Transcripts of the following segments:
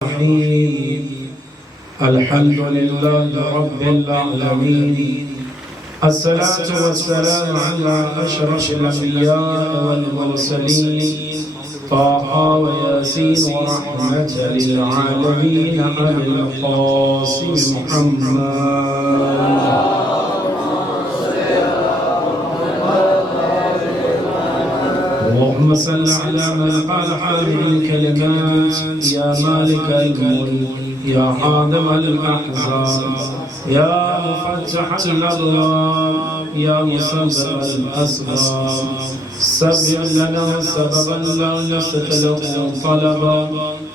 الرحيم الحمد لله رب العالمين الصلاة والسلام على أشرف الأنبياء والمرسلين طه وياسين ورحمة للعالمين أبي القاسم محمد اللهم صل على من قال هذه الكلمات يا مالك الملك يا حاضر الأحزاب يا مفتح الأبواب يا مسبب الأسباب سبب لنا سببا لا نستطيع طلبا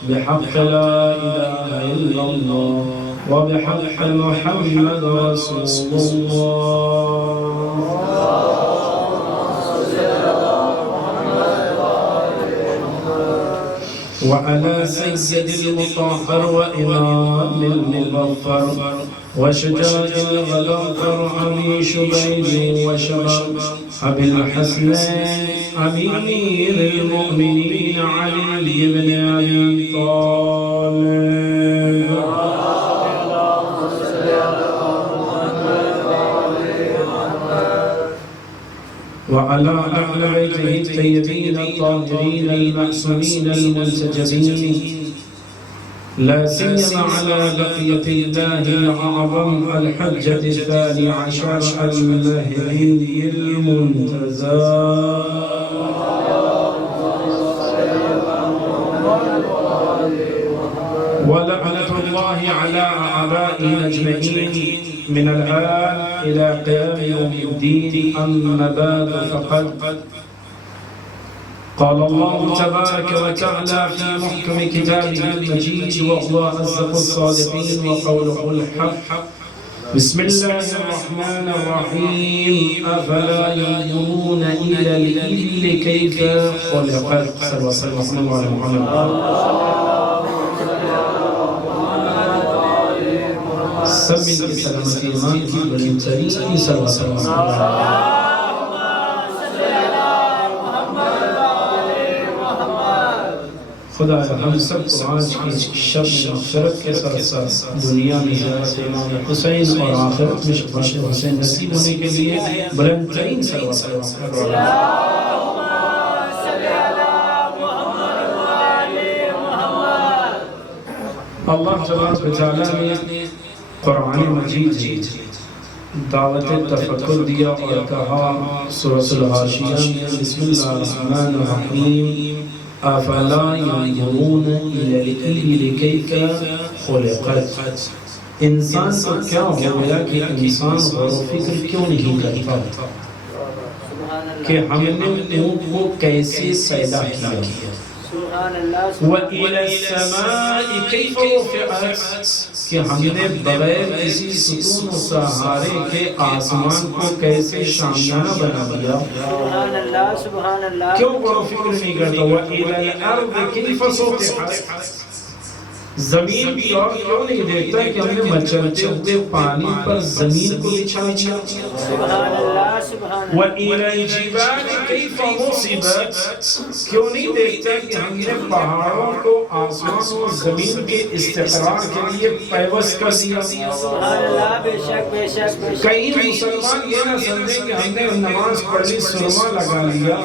بحق لا إله إلا الله وبحق محمد رسول الله وعلى سيد المطهر وإمام المظفر وشجاع الغداقر أبي شبيب وشباب أبي الحسنين أمير المؤمنين علي بن أبي طالب وعلى أهل بيته الطيبين الطاهرين المعصومين المنتجبين لا سيما على بقية الله الأعظم الحجة الثاني عشر المهدي المنتزه ولعنة الله على أعدائه أجمعين من الآن إلى قيام يوم الدين أما بعد فقد قال الله تبارك وتعالى في محكم كتابه المجيد وهو أصدق الصادقين وقوله الحق بسم الله الرحمن الرحيم أفلا ينظرون إلى الإبل كيف خلقت صلى الله عليه وسلم سب من کی سلامتی ایمان کی بلند ترین صلی اللہ علیہ وسلم خدا ہم سب کو آج کی شب مغفرت کے ساتھ ساتھ دنیا میں زیارت امام حسین اور آخرت میں شفاعت حسین نصیب ہونے کے لیے بلند ترین صلوات اللہ تبارک و تعالی نے قرآن مجید دعوت تفکر دیا اور کہا سورۃ الحاشیہ میں بسم اللہ الرحمن الرحیم افلا ينظرون الى الابل كيف خلقت انسان کو کیا ہو گیا کہ انسان غور و فکر کیوں نہیں کرتا کہ ہم نے اونٹ کو کیسے پیدا کیا وَإِلَى السَّمَاءِ كَيْفَ رُفِعَتْ کہ ہم نے بغیر کسی ستون و سہارے کے آسمان کو کیسے شامیانہ بنا دیا کیوں غور و فکر نہیں کرتا وَإِلَى الْأَرْضِ كَيْفَ سُطِحَتْ زمین کی اور کیوں نہیں دیکھتا کہ ہم نے مچلتے ہوئے پانی پر زمین کو بچھا دیا وَإِلَى الْجِبَالِ كَيْفَ نُصِبَتْ کیوں نہیں دیکھتا کہ ہم نے پہاڑوں کو آسمان و زمین کے استقرار کے لیے پیوست کر دیا کئی مسلمان یہ نہ سمجھے کہ ہم نے نماز پڑھ لی سرما لگا لیا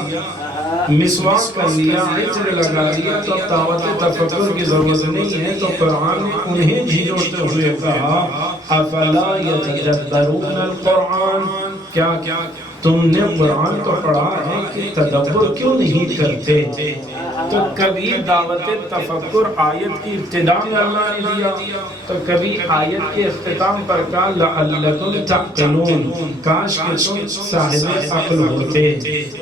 مسواک کر لیا عطر لگا لیا تو اب دعوت تفکر کی ضرورت نہیں ہے تو قرآن نے انہیں جھنجھوڑتے ہوئے کہا افلا یتدبرون القرآن کیا تم نے قرآن کو پڑھا ہے کہ تدبر کیوں نہیں کرتے تو کبھی دعوت تفکر آیت کی ابتدا میں اللہ نے دیا تو کبھی آیت کے اختتام پر کہا لعلکم تعقلون کاش کہ تم صاحب عقل ہوتے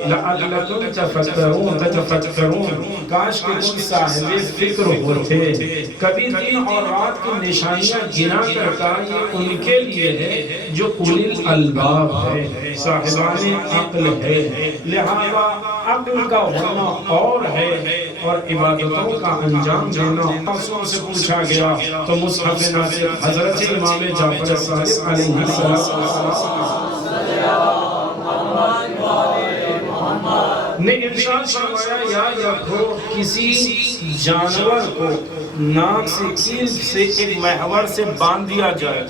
لعلکم تتفکرون کاش کہ تم صاحب فکر ہوتے کبھی دن اور رات کی نشانیاں گنا کر کہا یہ ان کے لیے ہے جو اولی الالباب ہے صاحبان عقل ہے لہذا عقل کا ہونا اور ہے اور عبادتوں کا انجام دینا رسول سے پوچھا گیا تو مصحف ناصر حضرت امام جعفر صادق علیہ السلام نے ارشاد فرمایا یاد رکھو کسی جانور کو ناک سے کیل سے ایک محور سے باندھ دیا جائے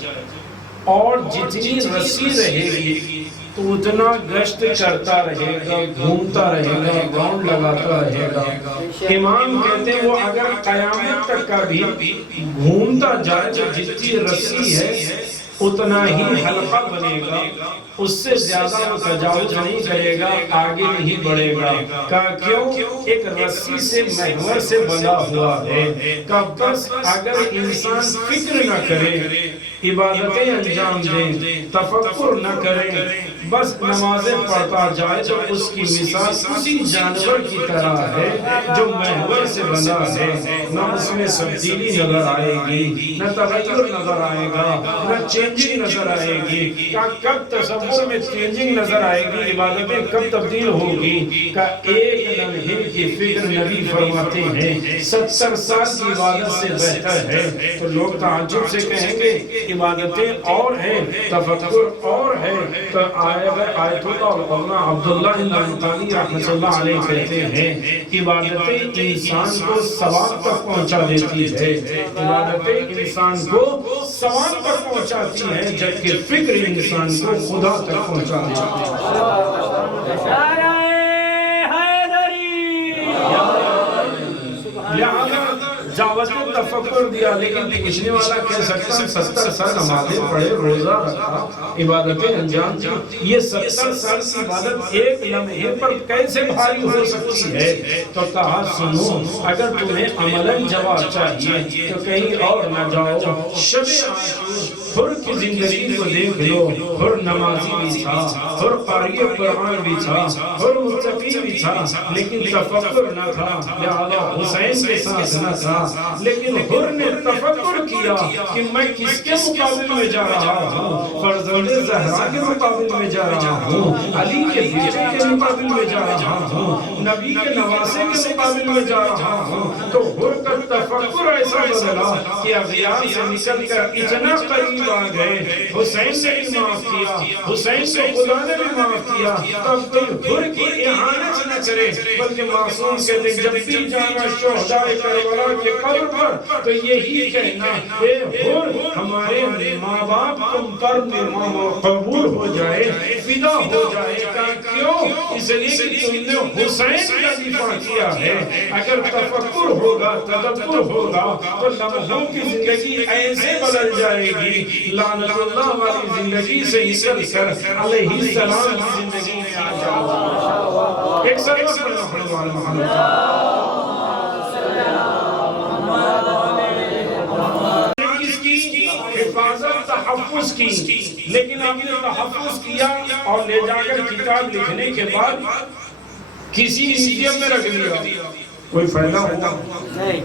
اور جتنی رسی رہے گی تو اتنا گشت کرتا رہے گا، گھومتا رہے گا، راؤنڈ لگاتا رہے گا۔ امام کہتے ہیں وہ اگر قیامت تک کا بھی گھومتا جائے تو جتنی رسی ہے اتنا ہی حلقہ بنے گا، اس سے زیادہ وہ تجاوز نہیں کرے گا، آگے نہیں بڑھے گا۔ کہا کیوں؟ ایک رسی سے محور سے بنا ہوا ہے۔ کہا بس اگر انسان فکر نہ کرے، عبادتیں انجام دیں، تفکر نہ کریں، بس نمازیں پڑھتا جائے تو اس کی مثال اسی جانور کی طرح ہے جو محور سے بنا ہے۔ نہ اس میں تبدیلی نظر آئے گی، نہ تغیر نظر آئے گا، نہ چینجنگ نظر آئے گی۔ کب تصور میں چینجنگ نظر آئے گی، عبادتیں کب تبدیل ہوگی؟ کہ ایک لمحے کی فکر نبی فرماتے ہیں 70 سال کی عبادت سے بہتر ہے۔ تو لوگ تعجب سے کہیں گے عبادتیں اور ہیں، تفکر اور ہے۔ تو آیت اللہ علماء عبداللہ الانتانی رحمت اللہ علیہ کہتے ہیں عبادتیں انسان کو ثواب تک پہنچا دیتی ہے، عبادتیں انسان کو ثواب تک پہنچاتی ہیں، جبکہ فکر انسان کو خدا تک پہنچا دیتی ہے۔ لہذا جاوت تفکر دیا، لیکن پوچھنے والا کہہ سکتا 70 سال نمازیں پڑھے، روزہ رکھا، عبادتیں انجام دی، یہ 70 سال کی عبادت ایک لمحے پر کیسے بھاری ہو سکتی ہے؟ تو کہا سنو، اگر تمہیں عملاً جواب چاہیے تو کہیں اور نہ جاؤ، شب عاشور حر کی زندگی کو دیکھ لو، حر نمازی بھی تھا، حر قاری قرآن بھی تھا، حر متقی بھی تھا، لیکن تفکر نہ تھا، لہذا حسین کے ساتھ نہ تھا، لیکن حر نے تفکر کیا کہ میں کس کے مقابل میں جا رہا ہوں، فرزند زہرا کے مقابل میں جا رہا ہوں، علی کے بیٹے کے مقابل میں جا رہا ہوں، نبی کے نواسے کے مقابل میں جا رہا ہوں۔ تو حر کا تفکر ایسا بدلا کہ اغیار سے نکل کر اتنا قریب آ گئے، حسین نے بھی معاف کیا، حسین سے خدا نے بھی معاف کیا۔ تب کوئی حر کی احانت نہ کرے، بلکہ معصوم کہتے جب بھی جانا شہداء کربلا کے قبر پر تو یہی کہنا اے حر ہمارے ماں باپ تم پر قبول ہو جائے، فدا ہو جائے گا۔ کیوں؟ اس لیے کہ تم نے حسین کا دفاع کیا ہے۔ اگر تفکر ہوگا، تدبر ہوگا تو لمحوں کی زندگی ایسے بدل جائے گی، لعنت اللہ والی زندگی سے نکل کر علیہ السلام کی زندگی میں آ جاؤ۔ ایک سروس پڑھنا محمد کس کی حفاظت تحفظ کی، لیکن آپ نے تحفظ کیا اور لے جا کر کتاب لکھنے کے بعد کسی میوزیم میں رکھ دیا، کوئی فائدہ ہوا؟ نہیں۔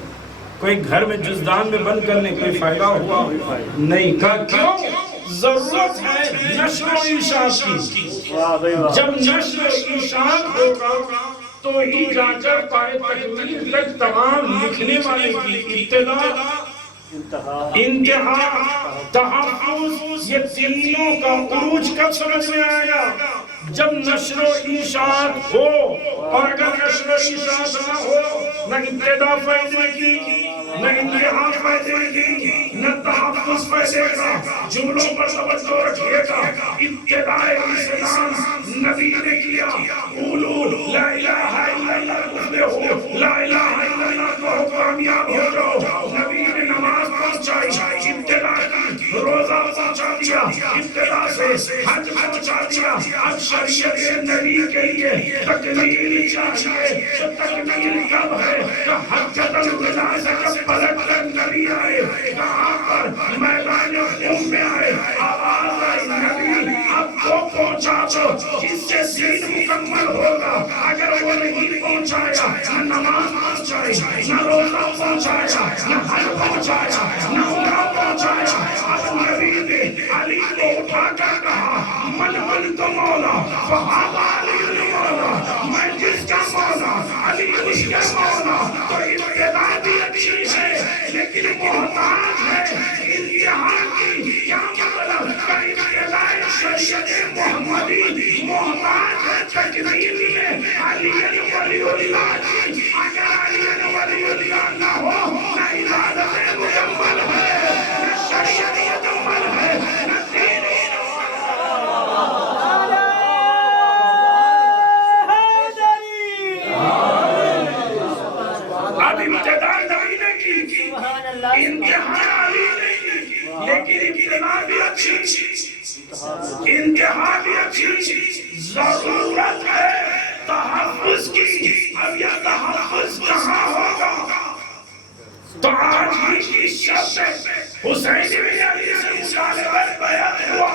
کوئی گھر میں جزدان میں بند کرنے کوئی فائدہ ہوا؟ نہیں۔ کہا کیوں؟ ضرورت ہے نشر و ارشاد کی۔ جب نشر و ارشاد ہوگا تو ہی جا کر پائے تکمیل تک تمام لکھنے والے کی ابتدا، انتہا، تحفظ، یہ تینوں کا عروج کب سمجھ میں آئے گا؟ جب نشر و ارشاد ہو، اور اگر نشر و ارشاد نہ ہو، نہ ابتدا فائدے کی، نہ انتہا فائدے کی، نہ تحفظ فائدے کا۔ جملوں پر توجہ رکھیے گا، ابتدائے اسلام نبی نے کیا، قولوا لا الہ الا اللہ کہتے ہو، لا الہ الا اللہ کہو کامیاب ہو جاؤ۔ نبی نے نماز پہنچائی، ابتدا کی، روزہ پہنچا دیا، ابتدا سے حج پہنچا دیا۔ اب شریعت نبی کے لیے تکمیل چاہیے، تو تکمیل کب ہے؟ کہ حجۃ الوداع سے جب پلٹ کر نبی آئے، کہاں پر؟ میدان خون میں آئے، آواز آئی نبی اب وہ پہنچا دو جس سے دین مکمل ہوگا۔ اگر وہ نہیں پہنچایا، نہ نماز پہنچائی، نہ روزہ پہنچایا، نہ حج پہنچایا، نہ عمرہ پہنچایا، اب نبی نے علی کو اٹھا کر کہا من تو مولا فہذا علی مولا، میں جس کا مولا علی اس کا مولا۔ تو ابتدا بھی اچھی ہے لیکن محتاج ہے انتہا کی۔ کیا مطلب؟ کہ ابتداء شریعت محمدی محتاج ہے تکمیل میں علی ولی اللہ کی۔ اگر علی ولی اللہ نہ ہو، نہ عبادت تحفظ کی، اب یہ تحفظ کہاں ہوگا؟ تو آج ہی اس شب حسین بن علی سے مطالبہ بیعت ہوا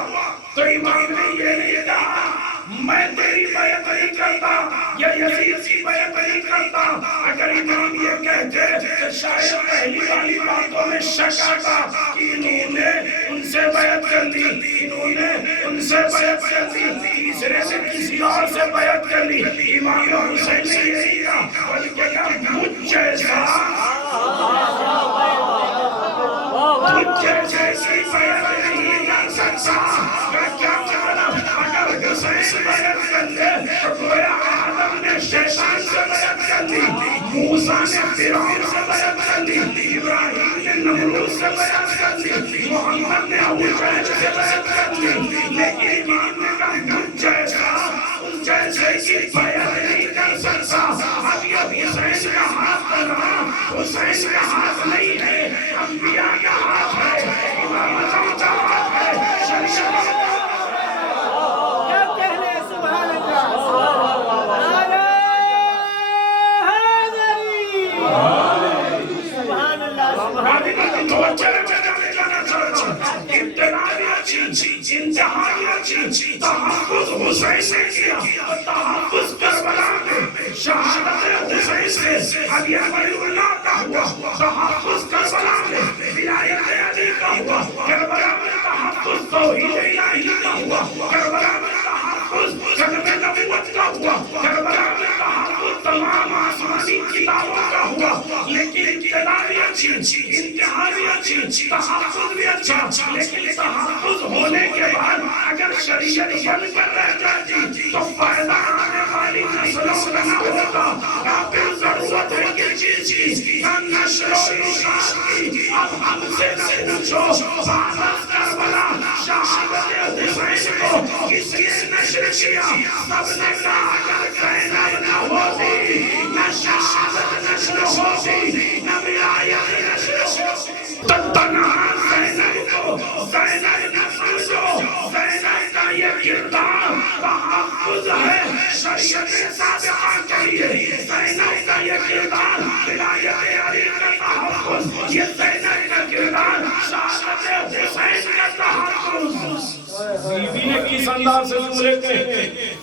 تو امام نے یہ نہیں کہا میں تیری بیعت نہیں کرتا یا یزید کی بیعت نہیں کرتا. اگر امام یہ کہتے تو شاید پہلی والی باتوں میں شک آتا کہ انہوں نے ان سے بیعت کر لی، انہوں نے ان سے بیعت کر لی، تیسرے سے کسی اور سے بیعت کر لی. امام حسین نے یہی کہا بلکہ کہا مجھ جیسا جیسی بیعت نہیں کر سکتا. کیا مطلب؟ اگر حسین بیعت کر لے تو گویا آدم نے شیطان سے بیعت کر لی، موسیٰ نے فرعون سے بیعت کر لی، ابراہیم نے نمرود سے بیعت کر لی، محمد نے ابو جہل سے بیعت کر لی. لیکن امام نے کہا مجھ جیسا اس جیسے کی بیعت نہیں کر سکتا. اب یہ حسین کا ہاتھ بنا، حسین کا ہاتھ نہیں ہے، انبیاء کا ہاتھ ہے، امامت کا ہاتھ ہے، شریعت کیا کہنے سبحان تحفظ حسین نے کیا، تحفظ کربلا میں شہادت حسین سے، اب یہ ولی اللہ کا ہوا، تحفظ کربلا میں ولایت علی کا ہوا، کربلا میں تحفظ توحید الہی کا ہوا، کربلا میں تحفظ ختم نبوت کا ہوا، کربلا میں تحفظ تمام آسمانی کتابوں کا ہوا. لیکن ابتدا بھی اچھی، انتہا بھی اچھی، تحفظ بھی اچھا، لیکن تحفظ ہونے کے بعد اگر شریعت بن کر رہ جاتی تو فائدہ آنے والی نسلوں کا نہ ہوتا. کافر ضرورت ہے کہ چیز کی نشر و اشاعت کی. اب ہم سے نہ پوچھو بابت کربلا شہادت حسین کو کس نے نشر کیا؟ سب نے کہا اگر زینب نہ ہوتی نہ شہادت نشر ہوتی نہ ولایت نشر ہوتی. تنہا زینب کو زینب نہ سمجھو، زینب کا یہ کردار تحفظ ہے شریعت سابقہ کے لیے. زینب کا یہ کردار ولایت علی کا تحفظ، یہ زینب کا کردار شہادت حسین کا تحفظ. بیوی نے کس انداز سے جملے کہے؟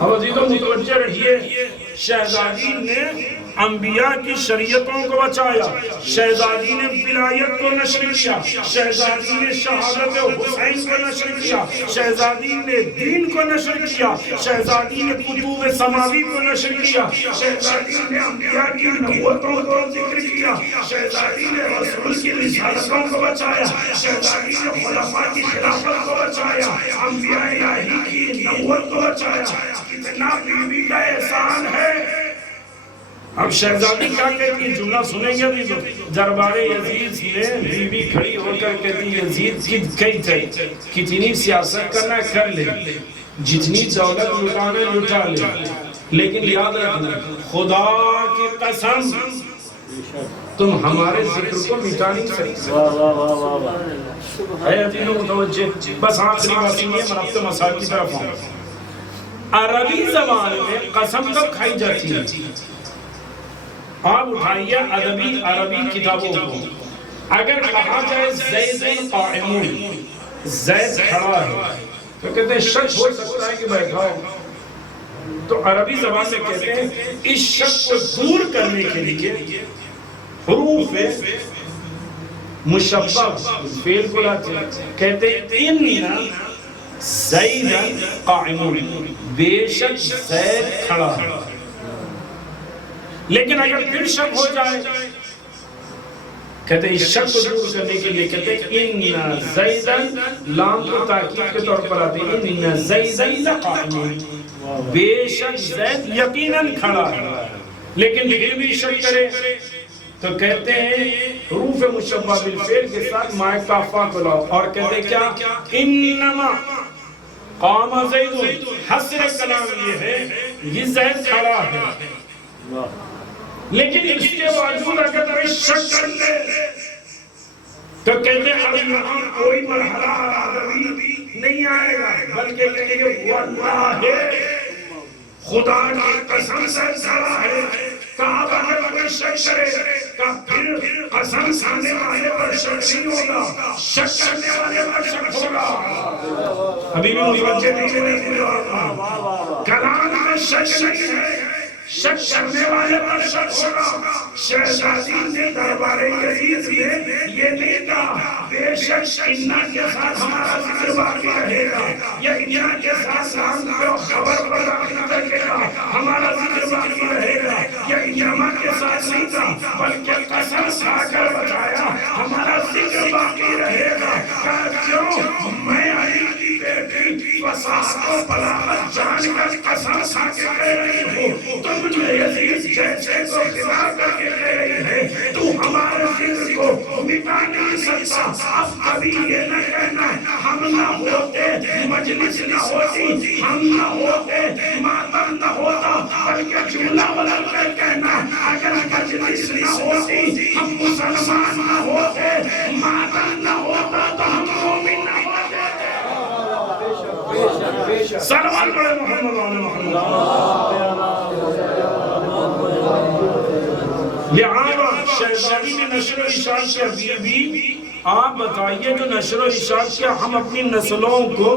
اور عزیزوں متوجہ رہیے، شہزادی نے انبیاء کی شریعتوں کو بچایا، شہزادی نے ولایت کو نشر کیا، شہزادی نے شہادت حسین کو نشر کیا، شہزادی نے دین کو نشر کیا، شہزادی نے کتب سماوی کو نشر کیا، شہزادی نے انبیاء کی نبوتوں کو ذکر کیا، شہزادی نے رسول کی رسالتوں کو بچایا، شہزادی نے خلفاء کی خلافت کو بچایا، انبیاء الہی کی نبوت کو بچایا. کتنا بیوی کا احسان ہے. اب شہزادی کیا کہتی ہے؟ جملہ سنیں گے عزیزو. دربار یزید میں بیوی کھڑی ہو کر کہتی یزید کتنی سیاست کرنا کر لے، جتنی دولت لٹانا لٹا لے، لیکن یاد رکھنا خدا کی قسم تم ہمارے ذکر کو مٹا نہیں سکتے. اے عزیزو متوجہ، بس آخری بات سنیے، میں اب تو مسائل کی طرف آؤں. عربی زبان میں قسم کب کھائی جاتی ہے؟ آپ اٹھائیے ادبی عربی کتابوں کو، اگر کہا جائے زید قائمون، زید کھڑا ہے تو کہتے ہیں شک ہو سکتا ہے کہ بیٹھا ہو. تو عربی زبان میں کہتے ہیں اس شک کو دور کرنے کے لیے حروف مشبہ فعل کو لاتے ہیں، کہتے ہیں ان زیدن قائمون، بے شک زید کھڑا ہے. لیکن اگر پھر شک ہو جائے کہتے ہیں اس شک کو دور کرنے کے لیے کہتے ہیں ان زیدن، لام کو تاکید کے طور پر آتے ہیں ان زیدن لقائمون، بے شک زید یقیناً کھڑا ہے. لیکن پھر بھی شک کرے تو کہتے ہیں حروف مشبہ بالفعل کے ساتھ مائے کافہ کو لاؤ اور کہتے ہیں کیا؟ انما قام زید، حسر کلام یہ ہے یہ زید کھڑا ہے. لیکن اس کے باوجود اگر کوئی شک کر لے تو کہتے ہیں اب یہاں کوئی مرحلہ عربی نہیں آئے گا، بلکہ کہیں گے واللہ خدا کی قسم سے ذرا ہے کعبہ میں کوئی شک کرے کہ پھر قسم کھانے والے پر شک نہیں ہوگا، شک کرنے والے پر شک ہوگا۔ ابھی بھی متوجہ نہیں ہوئے، کلام میں شک نہیں ہے، شک کرنے والے پر شک ہوگا۔ شہزادی نے دربار یزید میں یہ نہیں کہا بے شک انہ کے ساتھ ہمارا ذکر باقی رہے گا، یا انہ کے ساتھ نام کو خبر پر باقی رہے گا ہمارا ذکر باقی رہے گا، یا انما کے ساتھ نہیں کہا بلکہ قسم کھا کر بتایا ہمارا ذکر باقی رہے گا۔ کیوں؟ میں علی کی بیٹی وساحت و بلاغت جان کر قسم کھا کے کہہ رہی ہوں، تم جو یزید جیسے کو خدا کر کے کہہ رہی ہے، تو ہمارے ذکر کو مٹا نہیں سکتا۔ اب کبھی یہ نہ کہنا ہم نہ ہوتے مجلس نہ ہوتی، ہم نہ ہوتے ماتم نہ ہوتا، بلکہ جملہ بدل کر کہنا اگر مجلس نہ ہوتی، ہم مسلمان نہ ہوتے، ماتم نہ ہوتا تو ہم مومن نہ ہوتے۔ سلوات پڑھے محمد علیہ محمد۔ لہذا شہزادی میں نشر و اشاعت کے حبیبی آپ بتائیے جو نشر و اشاعت کے ہم اپنی نسلوں کو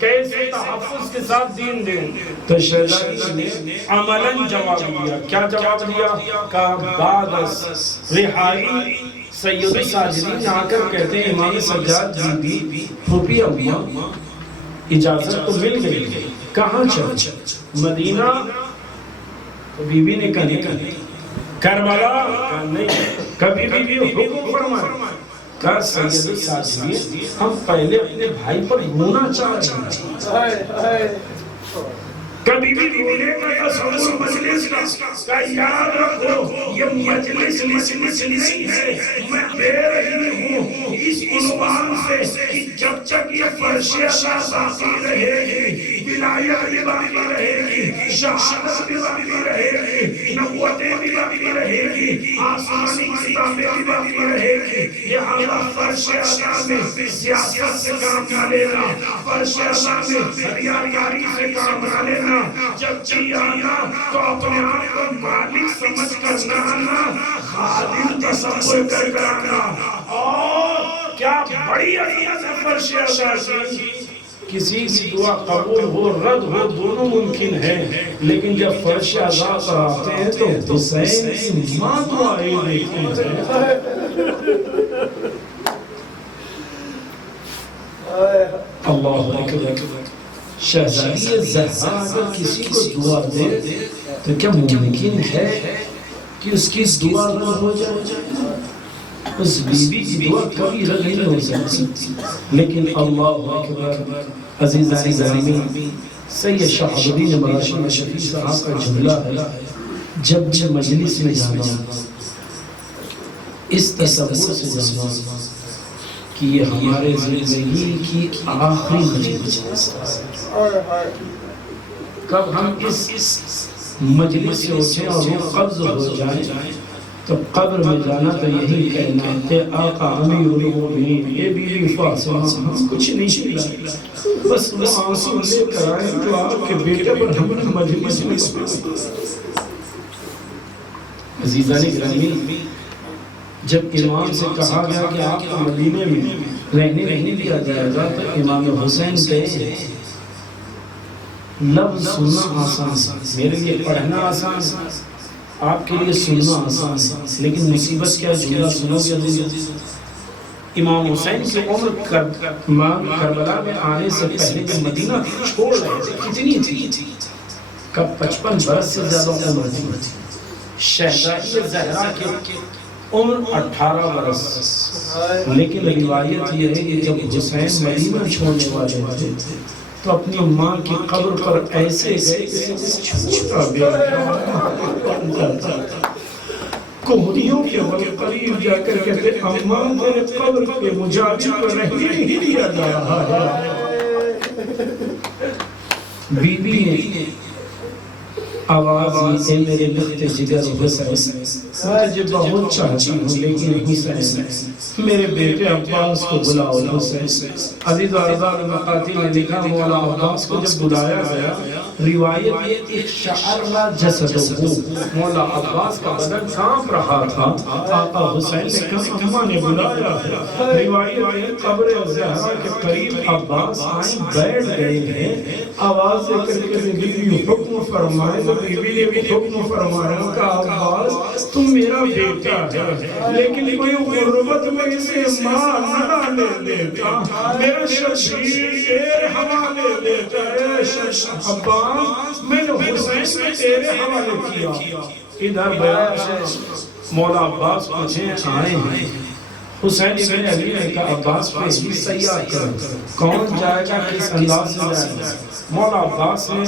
کیسے تحفظ کے ساتھ دین دیں؟ تو شہزادی نے عملاً جواب دیا۔ کیا جواب دیا؟ کہا بعد از رہائی سید الساجدین آ کر کہتے ہیں امام سجاد بی بی پھوپھی اماں اجازت تو مل گئی، کہاں چل؟ مدینہ؟ بی بی نے کہا کربلا نہیں، کبھی بھی حکم فرمائے۔ کہا سید الساجدین ہم پہلے اپنے بھائی پر رونا چاہ رہے ہیں، کبھی بھی رونے کا تصور مجلس کا یاد رکھو، یہ مجلس نہیں ہے، میں دے رہی ہوں اس عنوان سے کہ جب تک یہ فرش عطا باقی رہے گی، ولایت بھی باقی رہے گی، شہادت بھی باقی رہے گی، نبوتیں بھی باقی رہے گی، آسمانی کتابیں بھی باقی رہے گی۔ لہذا فرش عطا میں سیاست سے کام نہ لینا، فرش عطا میں ریاکاری سے کام نہ لینا، جب چی آنا تو اپنے آپ کو مالک سمجھ کر نہ آنا، خادم تصور کر کر آنا۔ اور کیا بڑی عظیمت ہے فرش عطا کی، کسی کی دعا قبول ہو رد ہو دونوں ممکن ہے، لیکن جب فرش عطا پر آتے ہیں تو حسین کی ماں دعائیں دیکھتے ہیں۔ اللہ اکبر۔ شہزادی زہرا اگر کسی کو دعا دے تو کیا ممکن ہے کہ اس کی دعا نہ ہو جائے؟ اس بی بی کی دعا کبھی رد نہیں ہو سکتی، لیکن اللہ اکبر۔ عزیزانی گرامی، سید شہاب الدین مراشد شفیع صاحب کا جملہ ہے، جب جب مجلس میں جانا اس تصور سے جانا کہ یہ ہمارے زندگی کی آخری مجلس ہے، کب ہم اس مجلس سے اٹھیں اور وہ قبض ہو جائیں تو قبر میں جانا تو یہی کہنا ہے آقا امیر المومنین، یہ بیوی فاطمہ ہم کچھ نہیں چلا، بس وہ آنسو لے کر آئے تو آپ کے بیٹے پر ہم مجلس میں۔ عزیزان گرامی، جب امام سے کہا گیا کہ آپ کو مدینے میں رہنے نہیں دیا جائے گا تو امام حسین کہے لفظ سننا آسان ہے، میرے لیے پڑھنا آسان ہے، آپ کے لیے سننا آسان ہے، لیکن مصیبت کیا جملہ سنو گے عزیز؟ امام حسین کی عمر کربلا میں آنے سے پہلے جب مدینہ چھوڑ رہے تھے کتنی تھی؟ کب 55 برس سے زیادہ عمر تھی۔ شہزادی زہرا کے عمر 18 برس، لیکن روایت یہ ہے کہ جب حسین مدینہ چھوڑنے والے تھے تو اپنی ماں کی قبر پر ایسے گئے کہ چھوٹا بیٹا کوہنیوں کے قریب جا کر کہتے اماں میرے قبر کے مجاجی پر رہنے نہیں دیا جا رہا ہے۔ بی بی نے آواز اے میرے لخت جگر حسین، میں تجھے بہت چاہتی ہوں لیکن حسین میرے بیٹے عباس کو بلاؤ حسین۔ عزیز اعزاز مقاتل نے لکھا مولا عباس کو جب بلایا گیا، روایت یہ اخشعر جسدہ، مولا عباس کا بدن کانپ رہا تھا۔ آقا حسین نے کہا اماں نے بلایا ہے۔ روایت ہے قبر زہرا کے قریب عباس آئیں بیٹھ گئے ہیں، آواز دے کر کے بیوی حکم فرمائے تو بیوی نے بھی حکم فرمایا کہ عباس تم میرا بیٹا ہے لیکن کوئی غربت میں اسے ماں نہ لے لیتا، میرا شمشیر تیرے حوالے دیتا ہے عباس، میں نے حسین کو تیرے حوالے کیا۔ ادھر بیان سے مولا عباس مجھے آئے ہیں۔ حسین ابن علی نے کہا عباس پہ ہی سیاح کر، کون جائے گا کس انداز سے جائے گا؟ مولا عباس نے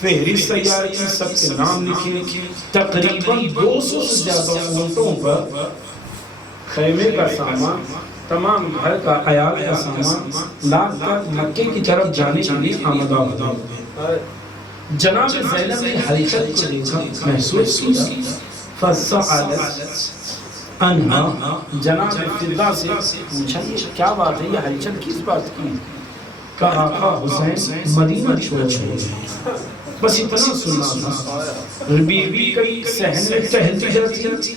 فہرست تیار کی، سب کے نام لکھے، تقریباً 200 سے زیادہ اونٹوں پر خیمے کا سامان، تمام گھر کا عیال کا سامان لاد کر مکے کی طرف جانے کے لیے آمدہ ہو گئے۔ جناب زینب نے حرکت کو دیکھا، محسوس کیا، فَسَعَلَتْ انہا، جناب فضا سے پوچھا یہ کیا بات ہے، یہ ہلچل کس بات کی؟ کہا آقا حسین مدینہ چھوڑ چھوڑ، بس اتنا سنا تھا۔ بیوی کئی صحن میں ٹہلتی جاتی تھی،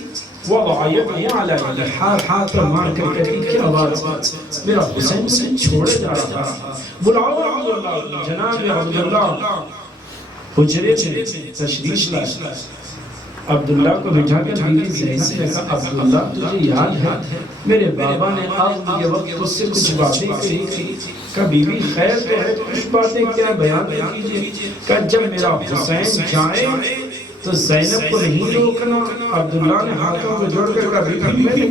وضعیت علی الحال، ہاتھ پر مار کر کہتی کیا بات ہے، میرا حسین سے چھوڑے جا رہا، بلاؤ عبداللہ، جناب عبداللہ حجرے میں تشریف لائے۔ عبداللہ کو بجھا کر بیوی زینب نے کہا عبداللہ تجھے یاد ہے میرے بابا نے آگ کے وقت اس سے کچھ باتیں کہی تھی، کہا بیوی خیر تو ہے کچھ باتیں کیا بیان کیجئے؟ کہا جب میرا حسین جائے تو زینب کو نہیں روکنا۔ عبداللہ نے ہاتھوں کو جوڑ کر کہا بیوی میں نے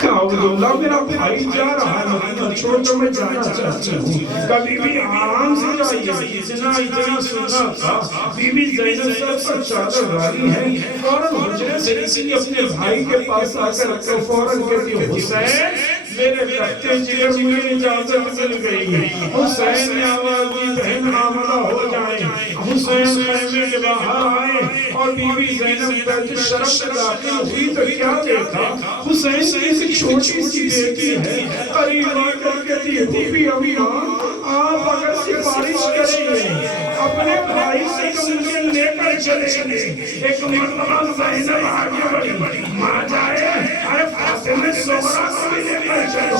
کہا عبداللہ میرا بھائی جا رہا ہے مدینہ چھوڑ کر میں جانا چاہتی ہوں۔ کہا بیوی آرام سے جائیے، اتنا سننا تھا۔ بیوی زینب سر پر چادر ڈالی ہے، فوراً حجرے سے اسی اپنے بھائی کے پاس آ کر فوراً کہتی حسین میرے لختے جگر مجھے اجازت مل گئی۔ حسین نے آواز دی بہن آمدہ ہو جائیں۔ حسین خیمے کے باہر آئے اور بیوی زینب بیت شرف سے داخل ہوئی تو کیا دیکھا؟ حسین سے ایک چھوٹی سی بیٹی ہے، قریب آ کر کہتی ہے بیوی اماں آپ اگر سفارش کریں گے اپنے بھائی سے تو مجھے لے کر چلیں گے۔ ایک مرتبہ زینب آگے بڑھی، ماں جائے ارے فاطمہ صغرا کو بھی لے کر چلو۔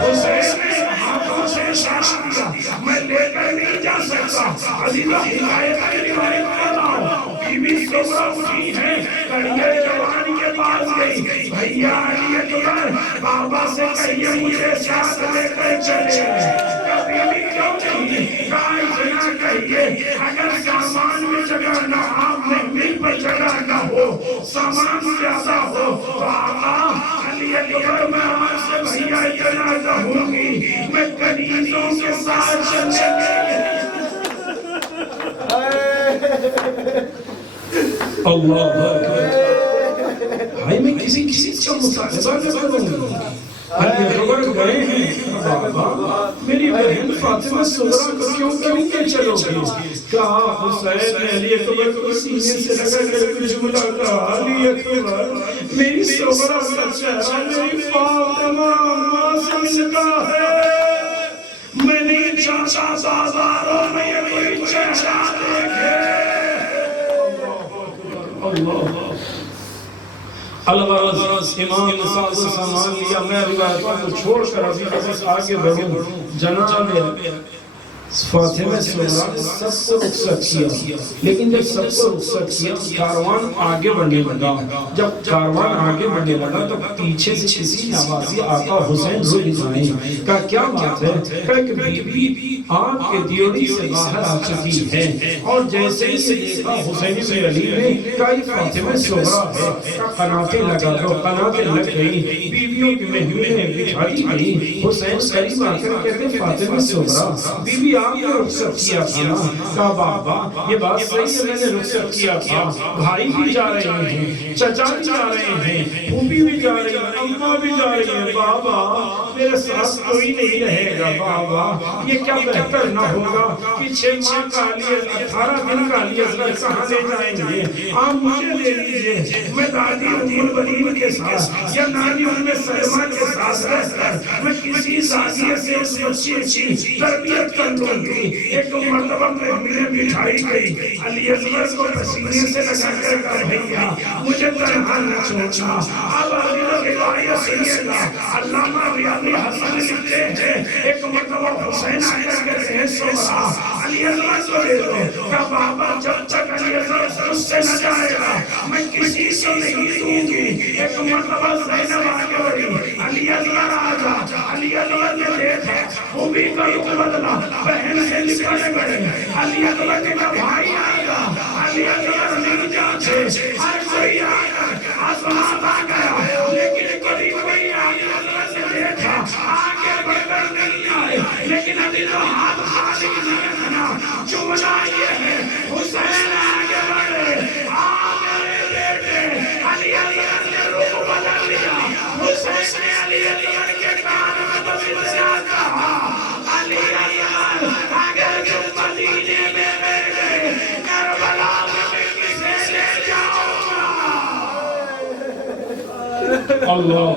حسین نے ہاتھوں سے اشارہ کیا میں لے کر نہیں جا سکتا، عزیزہ ہدایت کی روایت کر رہا ہوں۔ بی بی صغرا اٹھی ہے، کڑیے جوان کے پاس گئی، بھیا علی اکبر بابا سے کہیے مجھے ساتھ لے کر چلے۔ کبھی بھی کیوں نہیں کہا اتنا کہیے اگر سامان میں جگہ نہ آپ نے مل پر جگہ نہ ہو، سامان زیادہ ہو تو آقا علی اکبر میں آج سے بھیا اتنا کہوں گی میں کنیزوں کے ساتھ چلے گئے۔ اللہ اکبر، بھائی میں کسی چیز کا مطالبہ نہ کروں گا۔ علی اکبر گئے ہیں، بابا میری بہن فاطمہ صغرا کو کیوں کہیں کہ چلو گے؟ کہا حسین نے علی اکبر کو سینے سے لگا کر کے جملہ کہا علی اکبر میری صغرا کا چہرہ میری فاطمہ ماں سے ملتا ہے، میں نہیں چاہتا بازاروں میں یہ کوئی چہرہ دیکھے۔ اللہ الغرض امام ساز و سامان لیا، میں روایتوں کو چھوڑ کر ابھی بس آگے بڑھوں۔ جناب فاطمہ صغرا نے سب کو رخصت کیا، لیکن جب سب کو رخصت کیا کاروان آگے بڑھنے لگا۔ جب کاروان آگے بڑھنے لگا تو پیچھے سے کسی نوازی آقا حسین رک جائیں۔ کہا کیا بات ہے؟ کہا کہ بی بی آپ کے دیوری سے باہر آ چکی ہے، اور جیسے ہی سے دیکھا حسین بن علی نے کہا یہ فاطمہ صغرا ہے۔ کہا قناتیں لگا دو، قناتیں لگ گئی، بیویوں کی مہمونیں بٹھا دی گئی۔ حسین قریب آ کر کہتے فاطمہ صغرا بی بی آپ نے رخصت کیا تھا نا؟ کہا بابا یہ بات صحیح ہے میں نے رخصت کیا تھا، بھائی بھی جا رہے ہیں، چچا بھی جا رہے ہیں، پھوپھی بھی جا رہی ہیں، اماں بھی جا رہی ہیں، بابا میرے ساتھ کوئی نہیں رہے گا بابا، یہ کیا بہتر نہ ہوگا کہ 6 ماہ کا علی 18 دن کا علی اصغر کہاں لے جائیں گے؟ آپ مجھے لے لیجئے، میں دادی ام البنین کے ساتھ یا نانی ام سلمہ کے ساتھ رہ کر میں کسی سازیہ سے اس بچی کی تربیت کر لوں گی۔ ایک مرتبہ میں بٹھائی گئی، علی اصغر کو پسینے سے لگا کر کہا بھیا مجھے تنہا نہ چھوڑنا۔ اب علی روایت سنیے گا، علامہ ریاضی حسن لکھتے ہیں ایک مرتبہ حسین آ کر کہتے ہیں سوہا علی اصغر کو دے دو، کہ بابا جب تک علی اصغر اس سے نہ جائے گا میں کسی کو نہیں دوں گی۔ ایک مرتبہ زینب آگے بڑھی، علی اصغر آجا، علی اصغر نے دیکھا وہ بھی کا رخ بدلا، بہن سے لکھنے گئے، علی اصغر نے کہا بھائی آگا، علی اصغر نہیں جاتے، ہر کوئی آگا آسمات آ گیا، لیکن قریب کوئی علی اصغر نے دیکھا آگے بڑھ کر نہیں آئے، لیکن علی تو ہاتھ خالی نہیں رکھنا۔ جملہ یہ ہے حسین آگے بڑھے، آگے بیٹے علی اصغر نے رخ بدل لیا، حسین نے علی اصغر کے کان میں تو اتنا کہا علی اصغر اگر تم مدینے میں بیٹھے کربلا میں کسے لے جاؤں گا۔ اللہ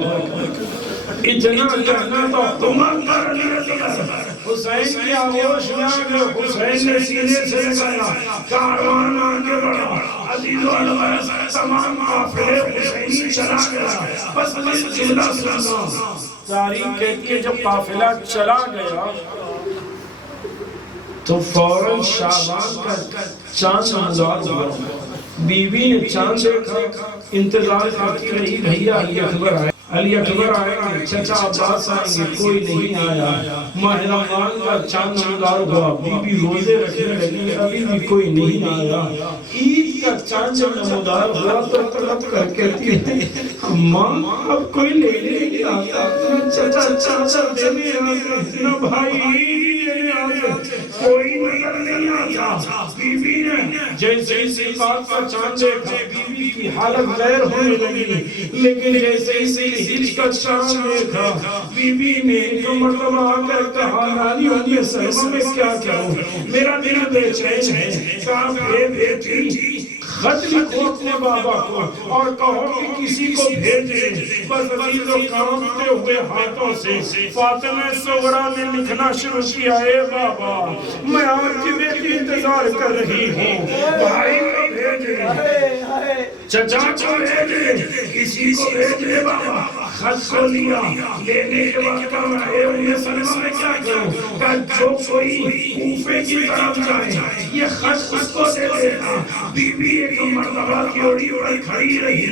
اتنا کہنا تو تمام پر علی اصغر حسین کی آغوش میں آگے، حسین نے سینے سے لگایا، کاروان آگے بڑھا، عزیز و الغرض تمام قافلے حسینی چلا گیا۔ بس جملہ سننا، تاریخ کہتی ہے جب قافلہ چلا گیا تو فوراً شعبان کا چاند نمودار ہوا، بی بی نے چاند دیکھا، انتظار کرتی رہی بھیا علی اکبر آئے، علی اکبر آئے گے، چچا عباس آئیں گے، کوئی نہیں آیا۔ ماہ رمضان کا چاند نمودار ہوا، بی بی روزے رکھنے لگی، ابھی بھی کوئی نہیں آیا۔ عید کا چاند جب نمودار ہوا تو طلب کر کہتی ہے اماں اب کوئی لینے نہیں آتا، چچا چادر دینے آتے نہ بھائی لینے آتے، کوئی نظر نہیں آتا۔ بی بی نے جیسے اسی بات کا چاند دیکھا، بی بی کی حالت غیر ہونے لگی، لیکن جیسے اسی ہج کا چاند دیکھا، بی بی نے ایک مرتبہ آ کر کہا نانی ام سلمہ میں کیا کروں، میرا دل بے چین ہے، کہا بیٹی خط لکھو اپنے بابا کو اور کہو کہ کسی کو بھیجے۔ بس عزیز و کامتے ہوئے ہاتھوں سے فاطمہ صغرا نے لکھنا شروع کیا، اے بابا میں آپ کی بیٹی انتظار کر رہی ہوں، بھائی کو بھیجے، چچا کو بھیجے، کسی کو بھیجے۔ بابا خط کو لیا، لینے کے بعد کہا اے ام سلمہ میں کیا کروں، کہ جو کوئی کوفے کی طرف جائے یہ خط اس کو دے دینا۔ بی بی ایک مرتبہ کی اوڑی اوڑی کھڑی رہی،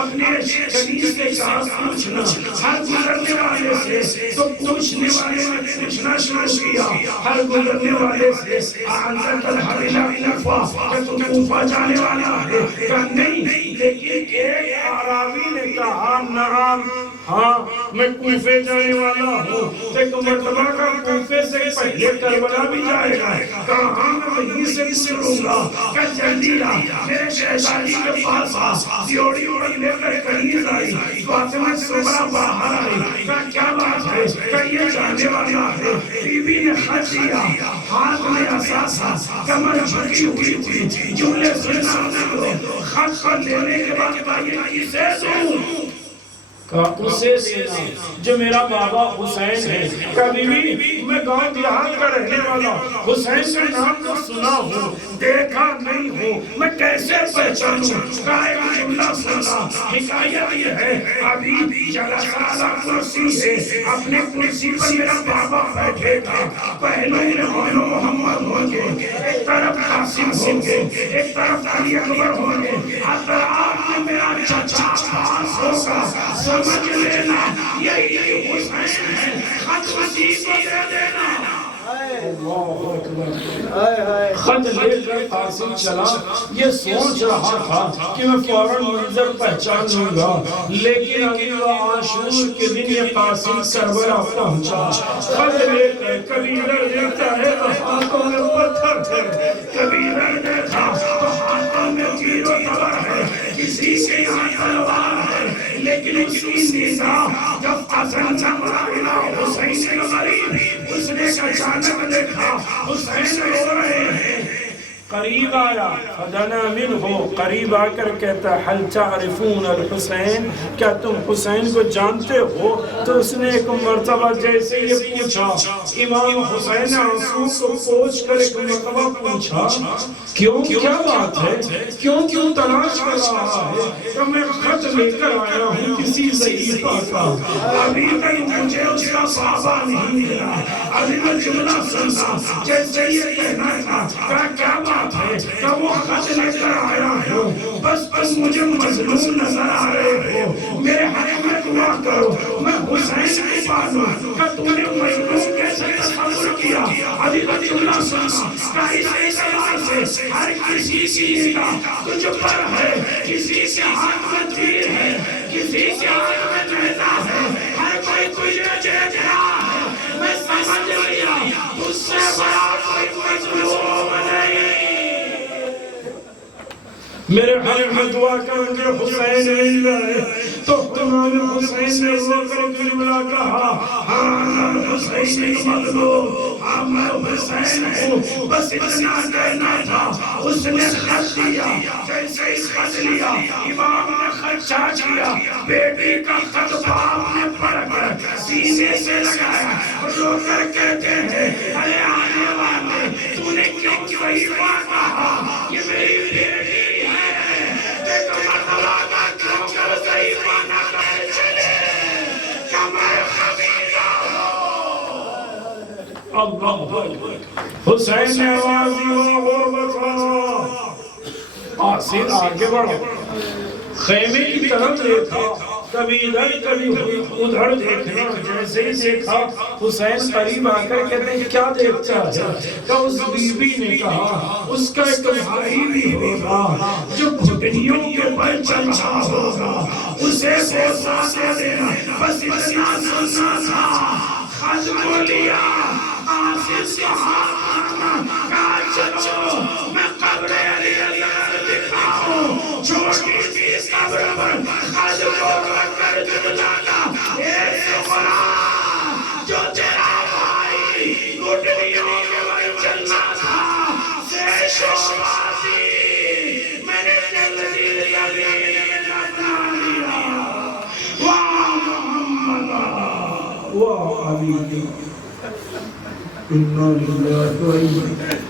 اپنے کنیز سے کہا پوچھنا، ہر گزرنے والے سے تو پوچھنے والے نے پوچھنا شروع کیا، ہر گزرنے والے سے انت تذهب الى کوفہ، کہ تم کوفہ جانے والا ہے، کہا نہیں، لیکن ایک اعرابی نے کہا نعم ہاں میں کوفے جانے والا ہوں۔ ایک مرتبہ کا کوفے سے پہلے کربلا بھی جائے گا، کہا ہاں میں وہیں سے گزروں گا، کہ جلدی آ میرے شہزادی کے پاس آ۔ دیوڑی اوڑی لے کر کنیز آئی، فاطمہ صغرا باہر آئی، کہا کیا بات ہے، کہ یہ جانے والا ہے۔ بی بی نے خط دیا، ہاتھ میں اثاثہ، کمر جھکی ہوئی تھی، جملے سننا دو، خط کو لینے کے بعد کہا یہ کسے دوں، کہا اسے دینا جو میرا بابا حسین ہے۔ کبھی بھی میں گاؤں دیہات کا رہنے والا حسین کا نام تو سنا ہوں، دیکھا نہیں ہوں، میں کیسے پہچانوں، کہا ایک جملہ سنا، حکایت یہ ہے ابھی جلسہ علی کرسی ہے، اپنے کرسی پر میرا بابا بیٹھے گا، پہلو میں محمد ہوں گے، ایک طرف قاسم ہوں گے، ایک طرف علی اکبر ہوں گے، اطراف میں میرا چچا عباس ہوگا، سمجھ لینا یہی حسین ہے، خط مسیح کو دے دینا۔ اللہ اکبر، خط لے کر قاسم چلا، یہ سوچ رہا تھا کہ میں فوراً منظر پہچان لوں گا، لیکن ابھی عاشور کے دن یہ قاسم کربلا پہنچا۔ خط لے کر کبھی ادھر دیکھتا ہے تو ہاتھوں میں پتھر ہے، کبھی ادھر دیکھا تو ہاتھوں میں تیر و تبر ہے، کسی کے یہاں تلوار ہے، لیکن لیکن اسی نگاہ جب تزلزل الى حسین الغریب، اس نے اچانک دیکھا حسین رو رہے ہیں، قریب آیا فدنا منہ، قریب آ کر کہتا حل تعرفون الحسین، کیا تم حسین کو جانتے ہو؟ تو اس نے ایک مرتبہ جیسے یہ پوچھا، امام حسین آنسو کو پوچھ کر ایک مرتبہ پوچھا کیوں، کیا بات ہے، کیوں تلاش کر رہا ہے؟ کہ میں خط لے کر آیا ہوں کسی صحیفہ کا، ابھی تک مجھے اس کا بابا نہیں ملا، ابھی میں جملہ سننا جیسے یہ کہنا تھا کیا بات ہے کہ وہ خط لے کر آیا ہوں، بس مجھے مظلوم نظر آ رہے ہو، میرے حق میں دعا کرو، میں حسین کی بانوں کہ تو نے مظلوم کیسے تصور کیا؟ ابھی کا جملہ سننا کہ اس اعتبار سے ہر کسی کی نگاہ تجھ پر ہے، کسی کے ہاتھ میں تیر ہے، کسی کے ہاتھ میں نیزہ ہے، ہر کوئی تجھے دیکھ رہا ہے، میں سمجھ لیا تجھ سے بڑا کوئی مظلوم نہیں۔ میرے حق میں دعا کر کے حسین مل گئے تو امام حسین نے رو کر جملہ کہا ہاں حسین مظلوم، ہاں میں حسین ہوں، بس اتنا کہنا تھا۔ اس نے خط دیا، جیسے ہی خط لیا امام نے خط چاچ لیا، بیٹی کا خط باپ نے پڑھ کر سینے سے لگایا، رو کر کہتے ہیں ارے آنے والے تو نے کیوں صحیفہ کہا، یہ میری بیٹی حسین نے آواز دی غربت آسیر آگے بڑھو، خیمے کی طرف دیکھا، کبھی ادھر کبھی ادھر دیکھنا، جیسے ہی دیکھا حسین قریب آ کر کہتے ہیں کیا دیکھتا ہے؟ کہ اس بی بی نے کہا اس کا ایک بھائی بھی ہوگا جو گھٹنیوں کے بل چل رہا ہوگا، اسے بوسہ دے دینا، بس اتنا سننا تھا۔ خط کو لیا، آصف کا ہاتھ آنا، کہا چلو میں قبر علی اللہ دکھاؤں، چھوٹی سی قبر پر خط کو رکھ کر جلانا، اے سخرا جو تیرا بھائی گھٹنیوں کے بل چلنا تھا، سے شوازی میں نے جلدی لیا لیا واہ محمد واہ علی انہا للہ